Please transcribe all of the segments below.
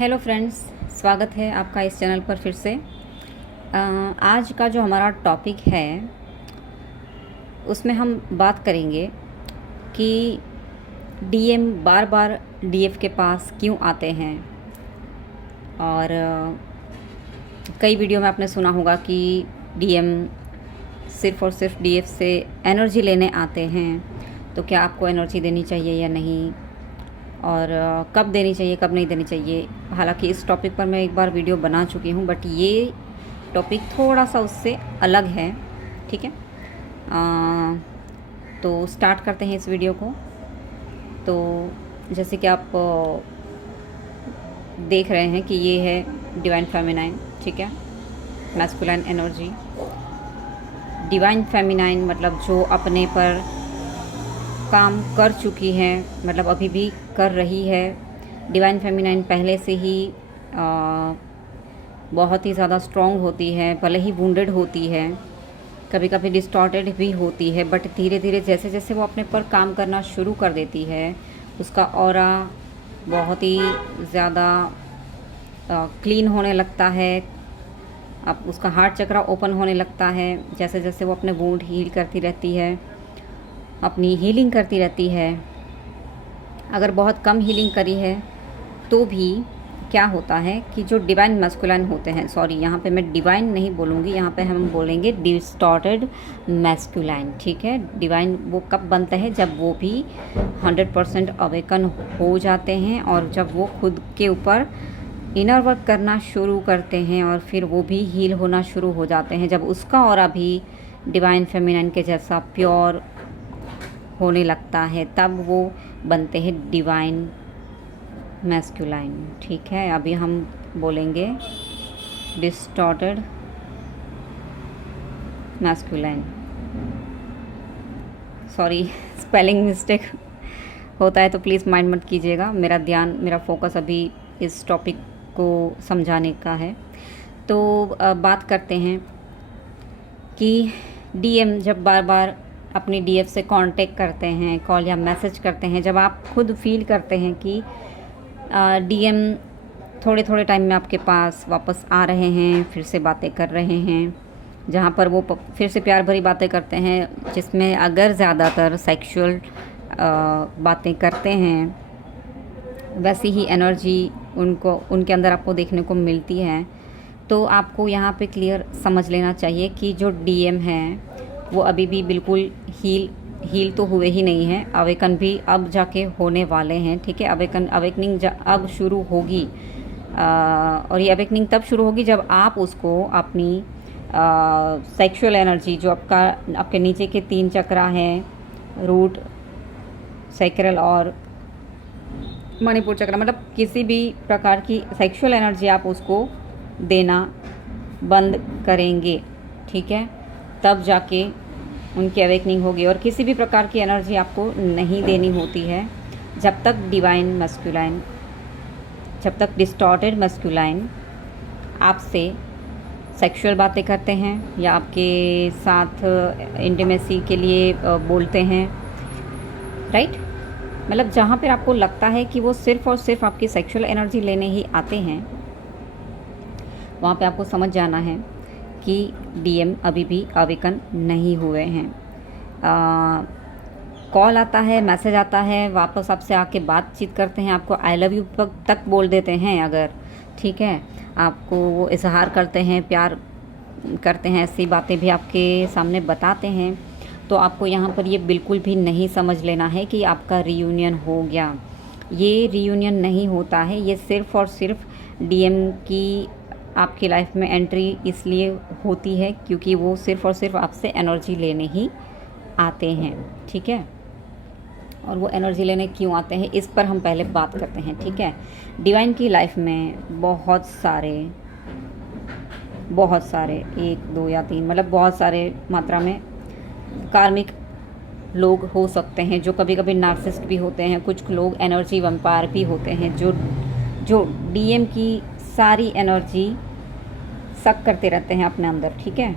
Hello friends, स्वागत है आपका इस चैनल पर फिर से। आज का जो हमारा टॉपिक है उसमें हम बात करेंगे कि डीएम बार बार डीएफ के पास क्यों आते हैं। और कई वीडियो में आपने सुना होगा कि डीएम सिर्फ़ और सिर्फ डीएफ से एनर्जी लेने आते हैं, तो क्या आपको एनर्जी देनी चाहिए या नहीं, और कब देनी चाहिए कब नहीं देनी चाहिए। हालांकि इस टॉपिक पर मैं एक बार वीडियो बना चुकी हूँ, बट ये टॉपिक थोड़ा सा उससे अलग है। ठीक है, तो स्टार्ट करते हैं इस वीडियो को। तो जैसे कि आप देख रहे हैं कि ये है डिवाइन फेमिनाइन। ठीक है, मैस्कुलाइन एनर्जी। डिवाइन फेमिनाइन मतलब जो अपने पर काम कर चुकी है, मतलब अभी भी कर रही है। डिवाइन फेमिनाइन पहले से ही बहुत ही ज़्यादा स्ट्रॉन्ग होती है, भले ही वुंडेड होती है, कभी कभी डिस्टॉर्टेड भी होती है, बट धीरे धीरे जैसे जैसे वो अपने पर काम करना शुरू कर देती है, उसका ऑरा बहुत ही ज़्यादा क्लीन होने लगता है। अब उसका हार्ट चक्रा ओपन होने लगता है। जैसे जैसे वो अपने वुंड हील करती रहती है, अपनी हीलिंग करती रहती है। अगर बहुत कम हीलिंग करी है तो भी क्या होता है कि जो डिवाइन मैस्कुलाइन होते हैं, सॉरी यहाँ पे मैं डिवाइन नहीं बोलूँगी, यहाँ पे हम बोलेंगे डिस्टॉर्टेड मैस्कुलाइन। ठीक है, डिवाइन वो कब बनता है जब वो भी 100% अवेकन हो जाते हैं, और जब वो खुद के ऊपर इनर वर्क करना शुरू करते हैं, और फिर वो भी हील होना शुरू हो जाते हैं। जब उसका ऑरा भी डिवाइन फेमिनाइन के जैसा प्योर होने लगता है, तब वो बनते हैं डिवाइन मैस्कुलाइन। ठीक है, अभी हम बोलेंगे distorted masculine. Sorry, spelling mistake होता है तो प्लीज़ माइंड मत कीजिएगा। मेरा फोकस अभी इस टॉपिक को समझाने का है। तो बात करते हैं कि डीएम जब बार बार अपनी डीएफ से कांटेक्ट करते हैं, कॉल या मैसेज करते हैं, जब आप खुद फील करते हैं कि डीएम थोड़े थोड़े टाइम में आपके पास वापस आ रहे हैं, फिर से बातें कर रहे हैं, जहाँ पर वो फिर से प्यार भरी बातें करते हैं, जिसमें अगर ज़्यादातर सेक्सुअल बातें करते हैं, वैसी ही एनर्जी उनके अंदर आपको देखने को मिलती है, तो आपको यहाँ पे क्लियर समझ लेना चाहिए कि जो डीएम हैं वो अभी भी बिल्कुल हील तो हुए ही नहीं हैं। अवेकन भी अब जाके होने वाले हैं। ठीक है, अवेकनिंग अब शुरू होगी, और ये अवेकनिंग तब शुरू होगी जब आप उसको अपनी सेक्सुअल एनर्जी, जो आपके नीचे के 3 चक्रा हैं, रूट, सैक्रल और मणिपुर चक्र, मतलब किसी भी प्रकार की सेक्सुअल एनर्जी आप उसको देना बंद करेंगे। ठीक है, तब जाके उनकी अवेकनिंग होगी। और किसी भी प्रकार की एनर्जी आपको नहीं देनी होती है जब तक डिवाइन मैस्कुलाइन, जब तक डिस्टॉर्टेड मैस्कुलाइन आपसे सेक्सुअल बातें करते हैं या आपके साथ इंटीमेसी के लिए बोलते हैं। राइट, मतलब जहाँ पर आपको लगता है कि वो सिर्फ़ और सिर्फ आपकी सेक्सुअल एनर्जी लेने ही आते हैं, वहाँ पे आपको समझ जाना है कि डीएम अभी भी अवेकन नहीं हुए हैं। कॉल आता है, मैसेज आता है, वापस आपसे आके बातचीत करते हैं, आपको आई लव यू तक बोल देते हैं अगर। ठीक है, आपको वो इजहार करते हैं, प्यार करते हैं, ऐसी बातें भी आपके सामने बताते हैं, तो आपको यहाँ पर ये बिल्कुल भी नहीं समझ लेना है कि आपका रीयूनियन हो गया। ये रीयूनियन नहीं होता है, ये सिर्फ़ और सिर्फ डीएम की आपकी लाइफ में एंट्री इसलिए होती है क्योंकि वो सिर्फ़ और सिर्फ आपसे एनर्जी लेने ही आते हैं। ठीक है, और वो एनर्जी लेने क्यों आते हैं इस पर हम पहले बात करते हैं। ठीक है, डिवाइन की लाइफ में बहुत सारे 1, 2 या 3, मतलब बहुत सारे मात्रा में कार्मिक लोग हो सकते हैं, जो कभी कभी नार्सिसिस्ट भी होते हैं। कुछ लोग एनर्जी वैम्पायर भी होते हैं, जो डीएम की सारी एनर्जी सक करते रहते हैं अपने अंदर। ठीक है,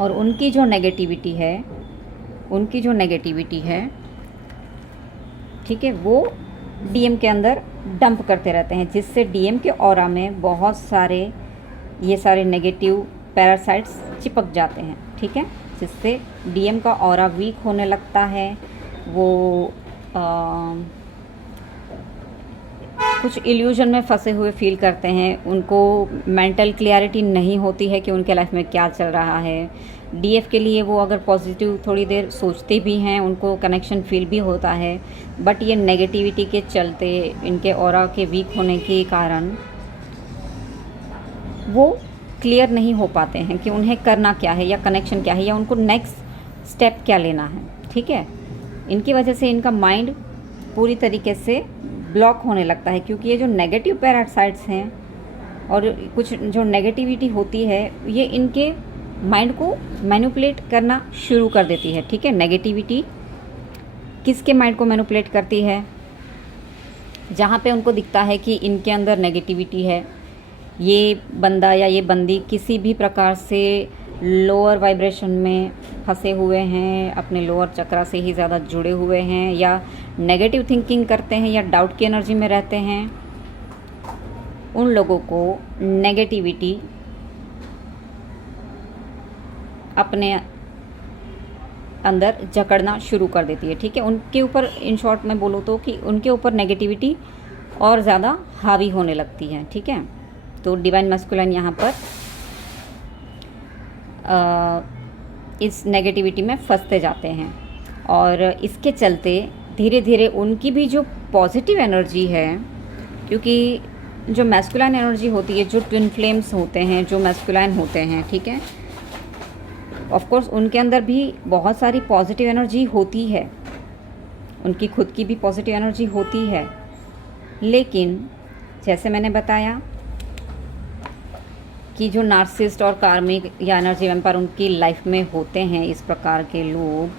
और उनकी जो नेगेटिविटी है, ठीक है, वो डीएम के अंदर डंप करते रहते हैं, जिससे डीएम के ऑरा में बहुत सारे ये सारे नेगेटिव पैरासाइट्स चिपक जाते हैं, ठीक है, जिससे डीएम का ऑरा वीक होने लगता है। वो कुछ इल्यूजन में फंसे हुए फील करते हैं, उनको मेंटल क्लियरिटी नहीं होती है कि उनके लाइफ में क्या चल रहा है। डीएफ के लिए वो अगर पॉजिटिव थोड़ी देर सोचते भी हैं, उनको कनेक्शन फील भी होता है, बट ये नेगेटिविटी के चलते, इनके ऑरा के वीक होने के कारण वो क्लियर नहीं हो पाते हैं कि उन्हें करना क्या है या कनेक्शन क्या है या उनको नेक्स्ट स्टेप क्या लेना है, ठीक है। इनकी वजह से इनका माइंड पूरी तरीके से ब्लॉक होने लगता है, क्योंकि ये जो नेगेटिव पैरासाइट्स हैं और कुछ जो नेगेटिविटी होती है, ये इनके माइंड को मैनिपुलेट करना शुरू कर देती है, ठीक है। नेगेटिविटी किसके माइंड को मैनिपुलेट करती है? जहाँ पे उनको दिखता है कि इनके अंदर नेगेटिविटी है, ये बंदा या ये बंदी किसी भी प्रकार से लोअर वाइब्रेशन में फंसे हुए हैं, अपने लोअर चक्रा से ही ज़्यादा जुड़े हुए हैं, या नेगेटिव थिंकिंग करते हैं, या डाउट की एनर्जी में रहते हैं, उन लोगों को नेगेटिविटी अपने अंदर जकड़ना शुरू कर देती है, ठीक है। उनके ऊपर, इन शॉर्ट में बोलूँ तो, कि उनके ऊपर नेगेटिविटी और ज़्यादा हावी होने लगती है, ठीक है। तो डिवाइन मैस्कुलिन यहाँ पर इस नेगेटिविटी में फंसते जाते हैं, और इसके चलते धीरे धीरे उनकी भी जो पॉजिटिव एनर्जी है, क्योंकि जो मैस्कुलाइन एनर्जी होती है, जो ट्विन फ्लेम्स होते हैं, जो मैस्कुलाइन होते हैं, ठीक है, ऑफ कोर्स उनके अंदर भी बहुत सारी पॉजिटिव एनर्जी होती है, उनकी खुद की भी पॉजिटिव एनर्जी होती है, लेकिन जैसे मैंने बताया कि जो नार्सिसिस्ट और कार्मिक या एनर्जी वैम्पायर उनकी लाइफ में होते हैं, इस प्रकार के लोग,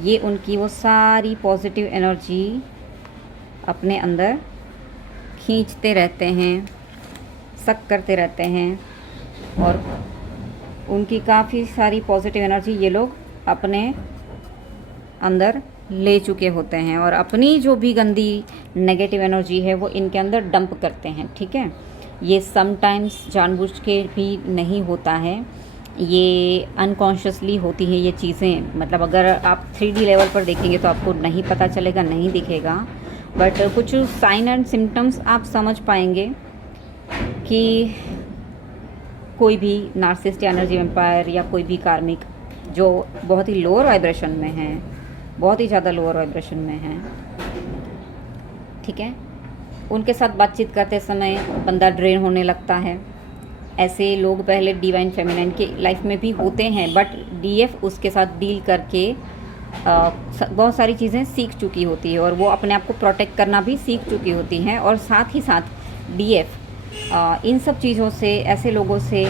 ये उनकी वो सारी पॉजिटिव एनर्जी अपने अंदर खींचते रहते हैं, सक करते रहते हैं, और उनकी काफ़ी सारी पॉजिटिव एनर्जी ये लोग अपने अंदर ले चुके होते हैं, और अपनी जो भी गंदी नेगेटिव एनर्जी है वो इनके अंदर डंप करते हैं, ठीक है। ये समटाइम्स जानबूझ के भी नहीं होता है, ये अनकॉन्शियसली होती है ये चीज़ें। मतलब अगर आप 3D लेवल पर देखेंगे तो आपको नहीं पता चलेगा, नहीं दिखेगा, बट कुछ साइन एंड सिम्टम्स आप समझ पाएंगे कि कोई भी नार्सिसिस्ट या एनर्जी वैम्पायर या कोई भी कार्मिक जो बहुत ही लोअर वाइब्रेशन में है, बहुत ही ज़्यादा लोअर वाइब्रेशन में है, ठीक है, उनके साथ बातचीत करते समय बंदा ड्रेन होने लगता है। ऐसे लोग पहले डिवाइन फेमिनाइन के लाइफ में भी होते हैं, बट डीएफ उसके साथ डील करके बहुत सारी चीज़ें सीख चुकी होती है, और वो अपने आप को प्रोटेक्ट करना भी सीख चुकी होती हैं, और साथ ही साथ डीएफ इन सब चीज़ों से, ऐसे लोगों से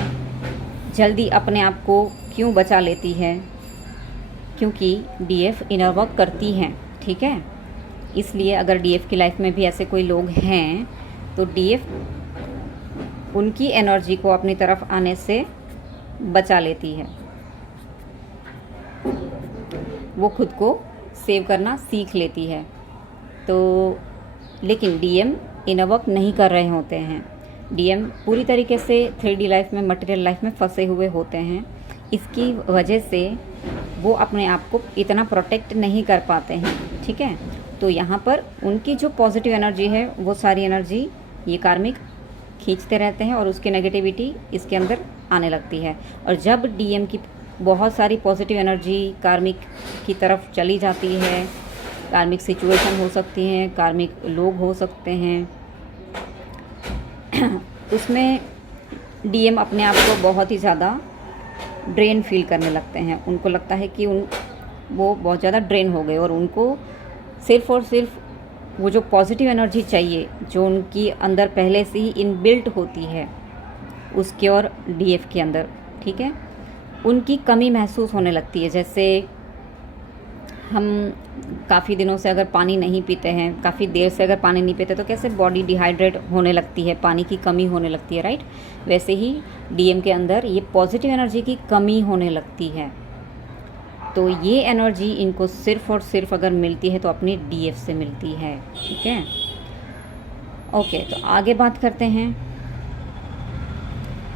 जल्दी अपने आप को क्यों बचा लेती है? क्योंकि डीएफ इनर वर्क करती हैं, ठीक है। इसलिए अगर डीएफ की लाइफ में भी ऐसे कोई लोग हैं तो डीएफ उनकी एनर्जी को अपनी तरफ आने से बचा लेती है, वो खुद को सेव करना सीख लेती है। तो लेकिन डीएम इनर वर्क नहीं कर रहे होते हैं, डीएम पूरी तरीके से 3D लाइफ में, मटेरियल लाइफ में फंसे हुए होते हैं। इसकी वजह से वो अपने आप को इतना प्रोटेक्ट नहीं कर पाते हैं, ठीक है। तो यहाँ पर उनकी जो पॉजिटिव एनर्जी है, वो सारी एनर्जी ये कार्मिक खींचते रहते हैं, और उसकी नेगेटिविटी इसके अंदर आने लगती है। और जब डीएम की बहुत सारी पॉजिटिव एनर्जी कार्मिक की तरफ चली जाती है, कार्मिक सिचुएशन हो सकती हैं, कार्मिक लोग हो सकते हैं, उसमें डीएम अपने आप को बहुत ही ज़्यादा ड्रेन फील करने लगते हैं। उनको लगता है कि वो बहुत ज़्यादा ड्रेन हो गए, और उनको सिर्फ़ और सिर्फ वो जो पॉजिटिव एनर्जी चाहिए, जो उनकी अंदर पहले से ही इनबिल्ट होती है उसके और डीएफ के अंदर, ठीक है, उनकी कमी महसूस होने लगती है। जैसे हम काफ़ी दिनों से अगर पानी नहीं पीते हैं, काफ़ी देर से अगर पानी नहीं पीते, तो कैसे बॉडी डिहाइड्रेट होने लगती है, पानी की कमी होने लगती है, राइट। वैसे ही डीएम के अंदर ये पॉजिटिव एनर्जी की कमी होने लगती है। तो ये एनर्जी इनको सिर्फ़ और सिर्फ अगर मिलती है तो अपनी डीएफ से मिलती है, ठीक है। ओके, तो आगे बात करते हैं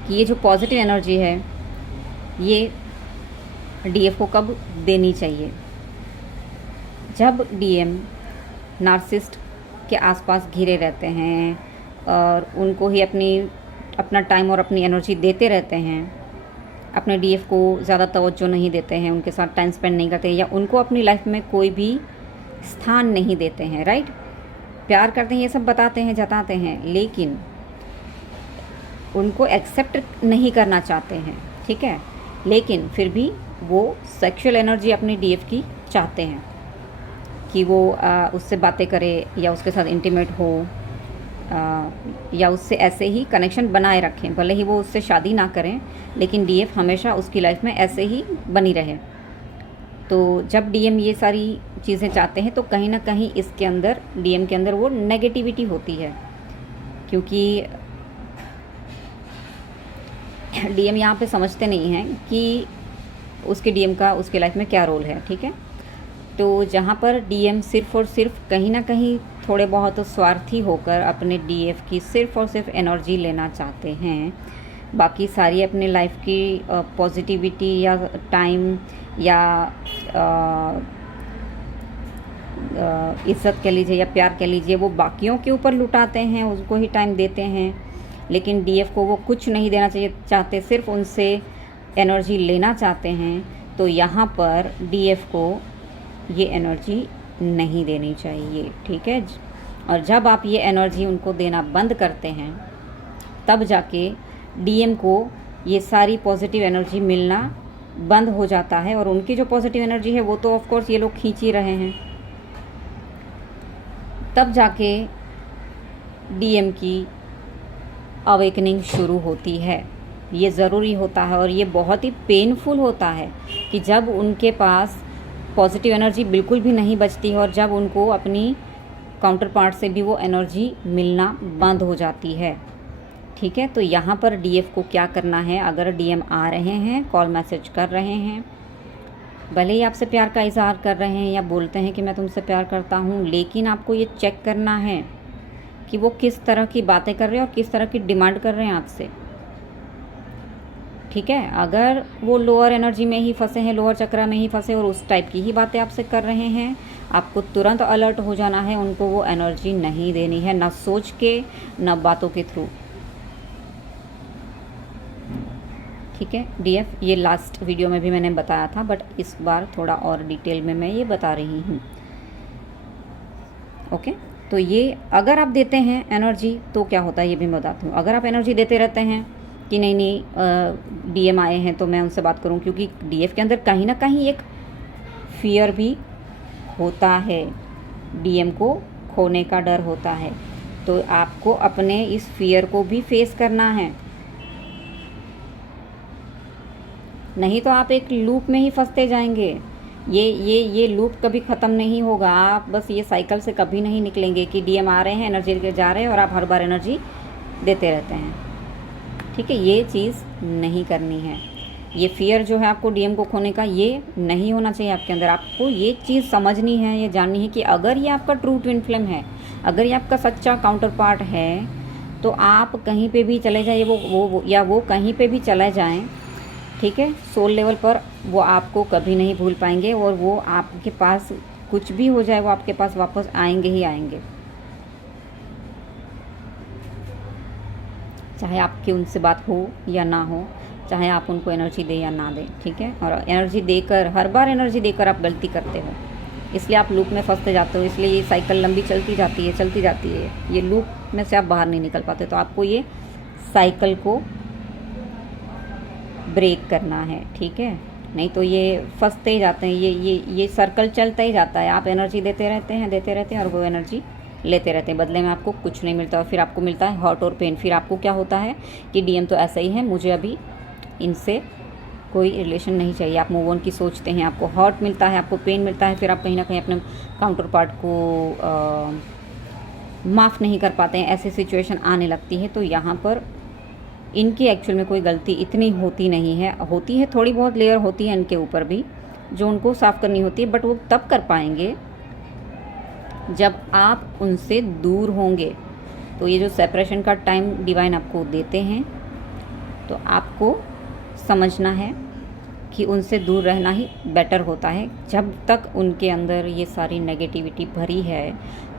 कि ये जो पॉजिटिव एनर्जी है ये डीएफ को कब देनी चाहिए। जब डीएम नार्सिसिस्ट के आसपास घिरे रहते हैं और उनको ही अपना टाइम और अपनी एनर्जी देते रहते हैं, अपने डीएफ को ज़्यादा तवज्जो नहीं देते हैं, उनके साथ टाइम स्पेंड नहीं करते या उनको अपनी लाइफ में कोई भी स्थान नहीं देते हैं, राइट। प्यार करते हैं, ये सब बताते हैं, जताते हैं, लेकिन उनको एक्सेप्ट नहीं करना चाहते हैं, ठीक है। लेकिन फिर भी वो सेक्सुअल एनर्जी अपनी डीएफ की चाहते हैं कि वो उससे बातें करे या उसके साथ इंटीमेट हो या उससे ऐसे ही कनेक्शन बनाए रखें। भले ही वो उससे शादी ना करें, लेकिन डीएफ हमेशा उसकी लाइफ में ऐसे ही बनी रहे। तो जब डीएम ये सारी चीज़ें चाहते हैं तो कहीं ना कहीं इसके अंदर, डीएम के अंदर वो नेगेटिविटी होती है, क्योंकि डीएम यहाँ पे समझते नहीं हैं कि उसके डीएम का उसके लाइफ में क्या रोल है, ठीक है। तो जहाँ पर डीएम सिर्फ़ और सिर्फ कहीं ना कहीं थोड़े बहुत स्वार्थी होकर अपने डीएफ की सिर्फ़ और सिर्फ एनर्जी लेना चाहते हैं, बाकी सारी अपने लाइफ की पॉजिटिविटी या टाइम या इज्जत कह लीजिए या प्यार कह लीजिए, वो बाकियों के ऊपर लुटाते हैं, उसको ही टाइम देते हैं। लेकिन डीएफ को वो कुछ नहीं देना चाहते, सिर्फ उनसे एनर्जी लेना चाहते हैं। तो यहाँ पर डीएफ को ये एनर्जी नहीं देनी चाहिए, ठीक है। और जब आप ये एनर्जी उनको देना बंद करते हैं, तब जाके डीएम को ये सारी पॉजिटिव एनर्जी मिलना बंद हो जाता है। और उनकी जो पॉजिटिव एनर्जी है वो तो ऑफ कोर्स ये लोग खींच ही रहे हैं। तब जाके डीएम की अवेकनिंग शुरू होती है। ये ज़रूरी होता है और ये बहुत ही पेनफुल होता है कि जब उनके पास पॉजिटिव एनर्जी बिल्कुल भी नहीं बचती है और जब उनको अपनी काउंटर पार्ट से भी वो एनर्जी मिलना बंद हो जाती है, ठीक है। तो यहाँ पर डीएफ को क्या करना है, अगर डीएम आ रहे हैं, कॉल मैसेज कर रहे हैं, भले ही आपसे प्यार का इजहार कर रहे हैं या बोलते हैं कि मैं तुमसे प्यार करता हूँ, लेकिन आपको ये चेक करना है कि वो किस तरह की बातें कर रहे हैं और किस तरह की डिमांड कर रहे हैं आपसे, ठीक है। अगर वो लोअर एनर्जी में ही फंसे हैं, लोअर चक्र में ही फंसे और उस टाइप की ही बातें आपसे कर रहे हैं, आपको तुरंत अलर्ट हो जाना है, उनको वो एनर्जी नहीं देनी है, ना सोच के ना बातों के थ्रू, ठीक है। डीएफ ये लास्ट वीडियो में भी मैंने बताया था, बट इस बार थोड़ा और डिटेल में मैं ये बता रही हूँ, ओके। तो ये अगर आप देते हैं एनर्जी तो क्या होता है ये भी मैं बताती हूँ। अगर आप एनर्जी देते रहते हैं कि नहीं डीएम आए हैं तो मैं उनसे बात करूं, क्योंकि डीएफ के अंदर कहीं ना कहीं एक फियर भी होता है, डीएम को खोने का डर होता है। तो आपको अपने इस फियर को भी फेस करना है, नहीं तो आप एक लूप में ही फंसते जाएंगे। ये लूप कभी ख़त्म नहीं होगा। आप बस ये साइकिल से कभी नहीं निकलेंगे कि डीएम आ रहे हैं, एनर्जी लेके जा रहे हैं और आप हर बार एनर्जी देते रहते हैं, ठीक है। ये चीज़ नहीं करनी है। ये फियर जो है आपको डीएम को खोने का, ये नहीं होना चाहिए आपके अंदर। आपको ये चीज़ समझनी है, ये जाननी है कि अगर ये आपका ट्रू ट्विन फ्लेम है, अगर ये आपका सच्चा काउंटर पार्ट है, तो आप कहीं पे भी चले जाइए, वो कहीं पे भी चले जाएं, ठीक है, सोल लेवल पर वो आपको कभी नहीं भूल पाएंगे और वो आपके पास कुछ भी हो जाए वो आपके पास वापस आएंगे ही आएंगे, चाहे आपकी उनसे बात हो या ना हो, चाहे आप उनको एनर्जी दें या ना दें, ठीक है। और एनर्जी देकर, हर बार एनर्जी देकर आप गलती करते हो, इसलिए आप लूप में फंसते जाते हो, इसलिए ये साइकिल लंबी चलती जाती है, ये लूप में से आप बाहर नहीं निकल पाते। तो आपको ये साइकिल को ब्रेक करना है, ठीक है, नहीं तो ये फंसते ही जाते हैं, ये सर्कल चलता ही जाता है। आप एनर्जी देते रहते हैं और वो एनर्जी लेते रहते हैं, बदले में आपको कुछ नहीं मिलता और फिर आपको मिलता है हर्ट और पेन। फिर आपको क्या होता है कि डीएम तो ऐसा ही है, मुझे अभी इनसे कोई रिलेशन नहीं चाहिए, आप मूव ऑन की सोचते हैं, आपको हर्ट मिलता है, आपको पेन मिलता है, फिर आप कहीं ना कहीं अपने काउंटर पार्ट को माफ़ नहीं कर पाते हैं, ऐसी सिचुएशन आने लगती है। तो यहाँ पर इनकी एक्चुअल में कोई गलती इतनी होती नहीं है, होती है थोड़ी बहुत लेयर होती है इनके ऊपर भी, जो उनको साफ़ करनी होती है, बट वो तब कर पाएंगे जब आप उनसे दूर होंगे। तो ये जो सेपरेशन का टाइम डिवाइन आपको देते हैं, तो आपको समझना है कि उनसे दूर रहना ही बेटर होता है। जब तक उनके अंदर ये सारी नेगेटिविटी भरी है,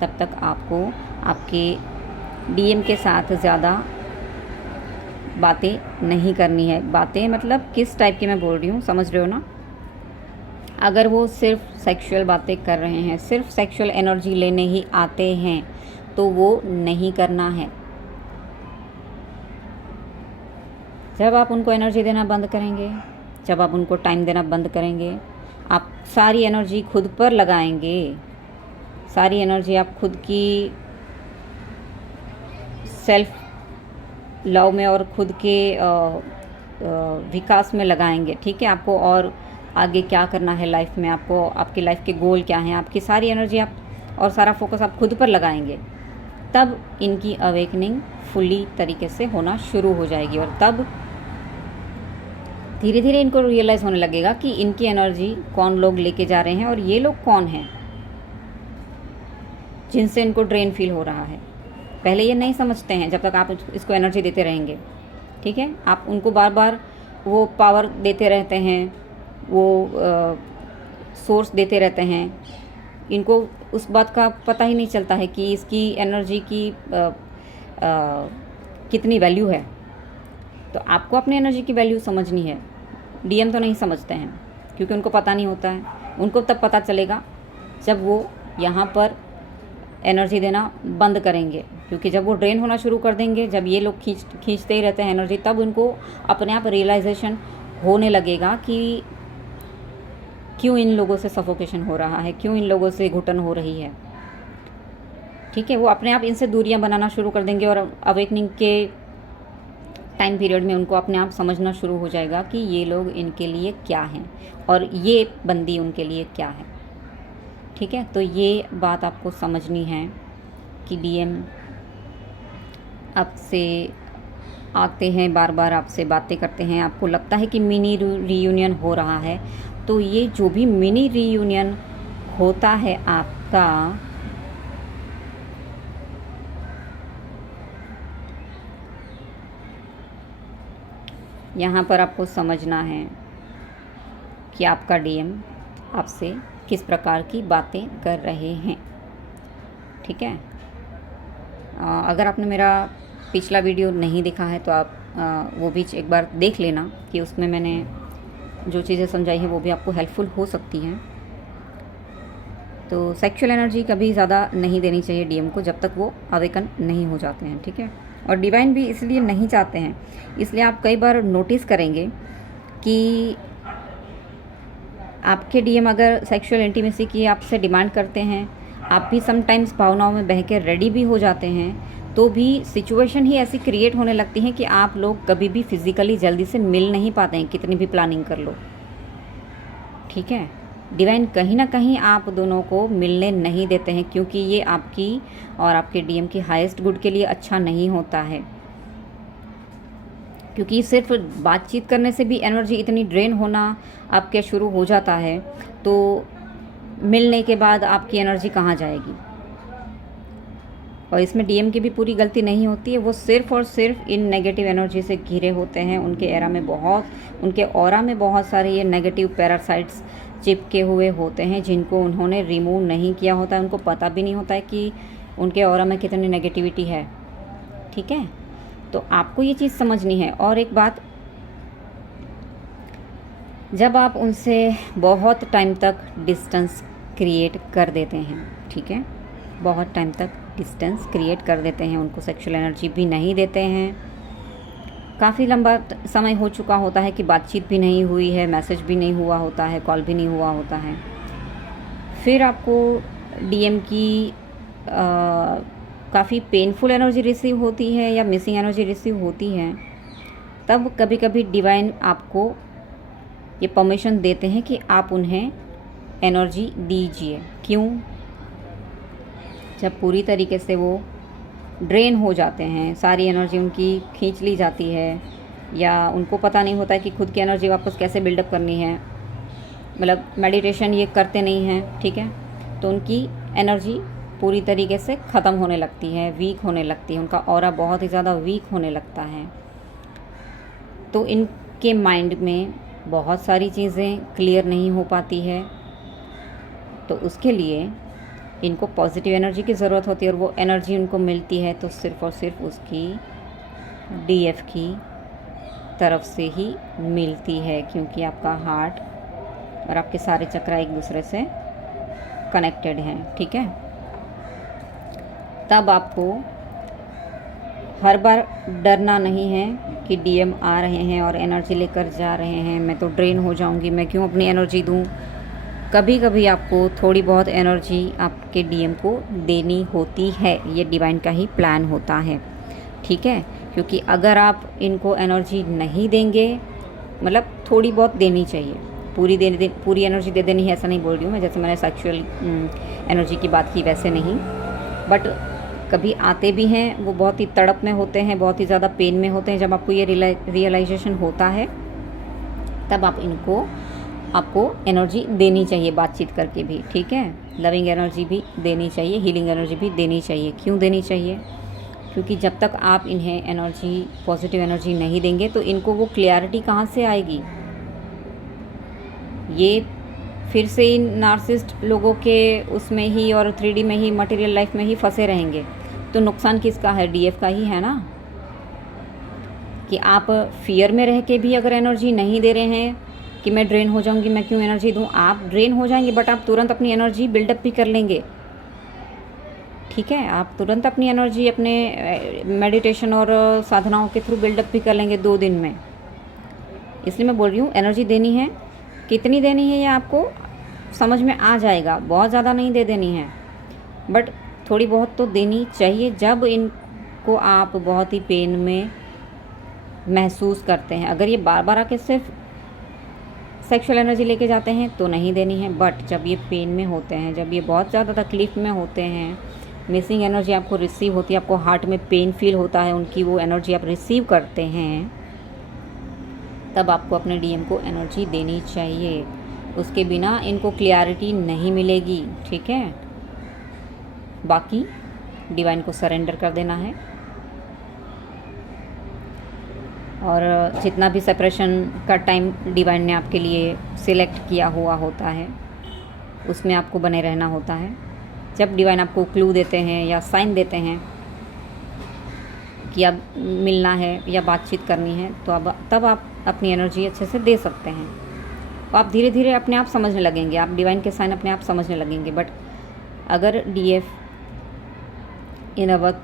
तब तक आपको आपके डीएम के साथ ज़्यादा बातें नहीं करनी है। बातें मतलब किस टाइप की मैं बोल रही हूँ, समझ रहे हो ना? अगर वो सिर्फ सेक्सुअल बातें कर रहे हैं, सिर्फ सेक्सुअल एनर्जी लेने ही आते हैं, तो वो नहीं करना है। जब आप उनको एनर्जी देना बंद करेंगे, जब आप उनको टाइम देना बंद करेंगे, आप सारी एनर्जी खुद पर लगाएंगे, सारी एनर्जी आप खुद की सेल्फ लव में और खुद के विकास में लगाएंगे, ठीक है? आपको और आगे क्या करना है लाइफ में, आपको आपकी लाइफ के गोल क्या हैं, आपकी सारी एनर्जी आप और सारा फोकस आप खुद पर लगाएंगे, तब इनकी अवेकनिंग फुली तरीके से होना शुरू हो जाएगी। और तब धीरे धीरे इनको रियलाइज़ होने लगेगा कि इनकी एनर्जी कौन लोग लेके जा रहे हैं और ये लोग कौन हैं जिनसे इनको ड्रेन फील हो रहा है। पहले ये नहीं समझते हैं जब तक आप इसको एनर्जी देते रहेंगे, ठीक है? आप उनको बार बार वो पावर देते रहते हैं, वो सोर्स देते रहते हैं, इनको उस बात का पता ही नहीं चलता है कि इसकी एनर्जी की कितनी वैल्यू है। तो आपको अपनी एनर्जी की वैल्यू समझनी है। डीएम तो नहीं समझते हैं क्योंकि उनको पता नहीं होता है। उनको तब पता चलेगा जब वो यहाँ पर एनर्जी देना बंद करेंगे, क्योंकि जब वो ड्रेन होना शुरू कर देंगे, जब ये लोग खींचते ही रहते हैं एनर्जी, तब उनको अपने आप रियलाइजेशन होने लगेगा कि क्यों इन लोगों से सफोकेशन हो रहा है, क्यों इन लोगों से घुटन हो रही है, ठीक है? वो अपने आप इनसे दूरियां बनाना शुरू कर देंगे और अवेकनिंग के टाइम पीरियड में उनको अपने आप समझना शुरू हो जाएगा कि ये लोग इनके लिए क्या हैं और ये बंदी उनके लिए क्या है, ठीक है? तो ये बात आपको समझनी है कि डीएम आपसे आते हैं, बार बार आपसे बातें करते हैं, आपको लगता है कि मिनी रीयूनियन हो रहा है, तो ये जो भी मिनी रीयूनियन होता है आपका, यहाँ पर आपको समझना है कि आपका डीएम आपसे किस प्रकार की बातें कर रहे हैं, ठीक है? अगर आपने मेरा पिछला वीडियो नहीं देखा है तो आप वो भी एक बार देख लेना कि उसमें मैंने जो चीज़ें समझाई हैं वो भी आपको हेल्पफुल हो सकती हैं। तो सेक्सुअल एनर्जी कभी ज़्यादा नहीं देनी चाहिए डीएम को जब तक वो अवेकन नहीं हो जाते हैं, ठीक है? और डिवाइन भी इसलिए नहीं चाहते हैं, इसलिए आप कई बार नोटिस करेंगे कि आपके डीएम अगर सेक्सुअल इंटीमेसी की आपसे डिमांड करते हैं, आप भी समटाइम्स भावनाओं में बह के रेडी भी हो जाते हैं, तो भी सिचुएशन ही ऐसी क्रिएट होने लगती है कि आप लोग कभी भी फिज़िकली जल्दी से मिल नहीं पाते हैं, कितनी भी प्लानिंग कर लो, ठीक है? डिवाइन कहीं ना कहीं आप दोनों को मिलने नहीं देते हैं, क्योंकि ये आपकी और आपके डीएम की हाईएस्ट गुड के लिए अच्छा नहीं होता है। क्योंकि सिर्फ बातचीत करने से भी एनर्जी इतनी ड्रेन होना आपके शुरू हो जाता है, तो मिलने के बाद आपकी एनर्जी कहाँ जाएगी? और इसमें डीएम की भी पूरी गलती नहीं होती है, वो सिर्फ और सिर्फ इन नेगेटिव एनर्जी से घिरे होते हैं। उनके ऑरा में बहुत सारे ये नेगेटिव पैरासाइट्स चिपके हुए होते हैं जिनको उन्होंने रिमूव नहीं किया होता है। उनको पता भी नहीं होता है कि उनके ऑरा में कितनी नेगेटिविटी है, ठीक है? तो आपको ये चीज़ समझनी है। और एक बात, जब आप उनसे बहुत टाइम तक डिस्टेंस क्रिएट कर देते हैं, ठीक है, बहुत टाइम तक डिस्टेंस क्रिएट कर देते हैं, उनको सेक्सुअल एनर्जी भी नहीं देते हैं, काफ़ी लंबा समय हो चुका होता है कि बातचीत भी नहीं हुई है, मैसेज भी नहीं हुआ होता है, कॉल भी नहीं हुआ होता है, फिर आपको डीएम की काफ़ी पेनफुल एनर्जी रिसीव होती है या मिसिंग एनर्जी रिसीव होती है, तब कभी कभी डिवाइन आपको ये परमिशन देते हैं कि आप उन्हें एनर्जी दीजिए। क्यों? जब पूरी तरीके से वो ड्रेन हो जाते हैं, सारी एनर्जी उनकी खींच ली जाती है, या उनको पता नहीं होता है कि खुद की एनर्जी वापस कैसे बिल्डअप करनी है, मतलब मेडिटेशन ये करते नहीं हैं, ठीक है, तो उनकी एनर्जी पूरी तरीके से ख़त्म होने लगती है, वीक होने लगती है, उनका ऑरा बहुत ही ज़्यादा वीक होने लगता है। तो इनके माइंड में बहुत सारी चीज़ें क्लियर नहीं हो पाती है, तो उसके लिए इनको पॉजिटिव एनर्जी की ज़रूरत होती है, और वो एनर्जी उनको मिलती है तो सिर्फ़ और सिर्फ उसकी डीएफ की तरफ से ही मिलती है, क्योंकि आपका हार्ट और आपके सारे चक्र एक दूसरे से कनेक्टेड हैं, ठीक है। तब आपको हर बार डरना नहीं है कि डीएम आ रहे हैं और एनर्जी लेकर जा रहे हैं, मैं तो ड्रेन हो जाऊंगी, मैं क्यों अपनी एनर्जी दूं। कभी कभी आपको थोड़ी बहुत एनर्जी आपके डीएम को देनी होती है, ये डिवाइन का ही प्लान होता है, ठीक है। क्योंकि अगर आप इनको एनर्जी नहीं देंगे, मतलब थोड़ी बहुत देनी चाहिए, पूरी एनर्जी दे देनी है ऐसा नहीं बोल रही हूँ मैं, जैसे मैंने सेक्सुअल एनर्जी की बात की वैसे नहीं, बट कभी आते भी हैं, वो बहुत ही तड़प में होते हैं, बहुत ही ज़्यादा पेन में होते हैं। जब आपको ये रियलाइजेशन होता है तब आपको एनर्जी देनी चाहिए, बातचीत करके भी, ठीक है। लविंग एनर्जी भी देनी चाहिए, हीलिंग एनर्जी भी देनी चाहिए। क्यों देनी चाहिए? क्योंकि जब तक आप इन्हें एनर्जी, पॉजिटिव एनर्जी नहीं देंगे तो इनको वो क्लैरिटी कहाँ से आएगी। ये फिर से इन नार्सिसिस्ट लोगों के उसमें ही और 3D में ही, मटेरियल लाइफ में ही फंसे रहेंगे। तो नुकसान किसका है? डीएफ का ही है ना। कि आप फियर में रह के भी अगर एनर्जी नहीं दे रहे हैं कि मैं ड्रेन हो जाऊंगी, मैं क्यों एनर्जी दूं। आप ड्रेन हो जाएंगे बट आप तुरंत अपनी एनर्जी बिल्डअप भी कर लेंगे, ठीक है। आप तुरंत अपनी एनर्जी अपने मेडिटेशन और साधनाओं के थ्रू बिल्डअप भी कर लेंगे 2 दिन में। इसलिए मैं बोल रही हूँ एनर्जी देनी है, कितनी देनी है ये आपको समझ में आ जाएगा। बहुत ज़्यादा नहीं दे देनी है, बट थोड़ी बहुत तो देनी चाहिए। जब इनको आप बहुत ही पेन में महसूस करते हैं, अगर ये बार बार आके सिर्फ सेक्सुअल एनर्जी लेके जाते हैं तो नहीं देनी है, बट जब ये पेन में होते हैं, जब ये बहुत ज़्यादा तकलीफ़ में होते हैं, मिसिंग एनर्जी आपको रिसीव होती है, आपको हार्ट में पेन फील होता है, उनकी वो एनर्जी आप रिसीव करते हैं, तब आपको अपने डीएम को एनर्जी देनी चाहिए। उसके बिना इनको क्लैरिटी नहीं मिलेगी, ठीक है। बाकी डिवाइन को सरेंडर कर देना है, और जितना भी सेपरेशन का टाइम डिवाइन ने आपके लिए सिलेक्ट किया हुआ होता है उसमें आपको बने रहना होता है। जब डिवाइन आपको क्लू देते हैं या साइन देते हैं कि अब मिलना है या बातचीत करनी है, तो अब तब आप अपनी एनर्जी अच्छे से दे सकते हैं। तो आप धीरे धीरे अपने आप समझने लगेंगे, आप डिवाइन के साइन अपने आप समझने लगेंगे। बट अगर डीएफ इनर वर्क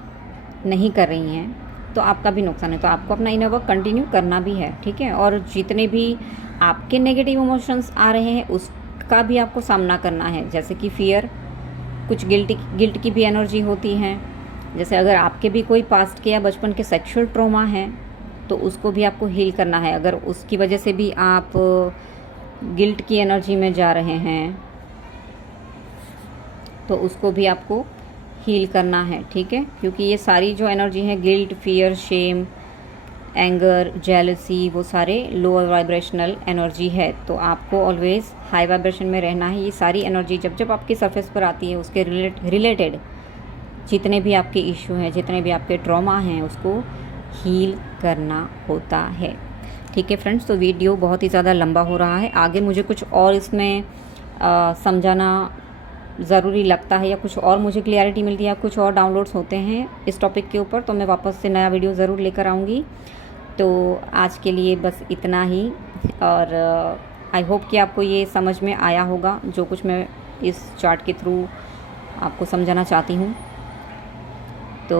नहीं कर रही हैं तो आपका भी नुकसान है। तो आपको अपना इनर वर्क कंटिन्यू करना भी है, ठीक है। और जितने भी आपके नेगेटिव इमोशंस आ रहे हैं उसका भी आपको सामना करना है, जैसे कि फियर, कुछ गिल्ट की भी एनर्जी होती हैं। जैसे अगर आपके भी कोई पास्ट के या बचपन के सेक्सुअल ट्रॉमा है तो उसको भी आपको हील करना है। अगर उसकी वजह से भी आप गिल्ट की एनर्जी में जा रहे हैं तो उसको भी आपको हील करना है, ठीक है। क्योंकि ये सारी जो एनर्जी है, guilt, fear, shame, anger, jealousy, वो सारे लोअर वाइब्रेशनल एनर्जी है। तो आपको ऑलवेज हाई वाइब्रेशन में रहना है। ये सारी एनर्जी जब जब आपकी सरफेस पर आती है उसके रिलेटेड जितने भी आपके इशू हैं, जितने भी आपके ट्रॉमा हैं, उसको हील करना होता है, ठीक है फ्रेंड्स। तो वीडियो बहुत ही ज़्यादा लंबा हो रहा है, आगे मुझे कुछ और इसमें समझाना ज़रूरी लगता है या कुछ और मुझे क्लियरिटी मिलती है या कुछ और डाउनलोड्स होते हैं इस टॉपिक के ऊपर, तो मैं वापस से नया वीडियो ज़रूर लेकर आऊँगी। तो आज के लिए बस इतना ही, और आई होप कि आपको ये समझ में आया होगा जो कुछ मैं इस चार्ट के थ्रू आपको समझाना चाहती हूँ। तो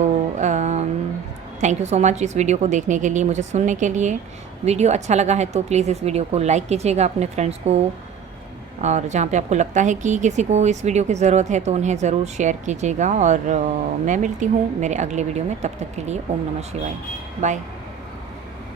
थैंक यू सो मच इस वीडियो को देखने के लिए, मुझे सुनने के लिए। वीडियो अच्छा लगा है तो प्लीज़ इस वीडियो को लाइक कीजिएगा अपने फ्रेंड्स को, और जहाँ पे आपको लगता है कि किसी को इस वीडियो की ज़रूरत है तो उन्हें ज़रूर शेयर कीजिएगा। और मैं मिलती हूँ मेरे अगले वीडियो में, तब तक के लिए ओम नमः शिवाय, बाय।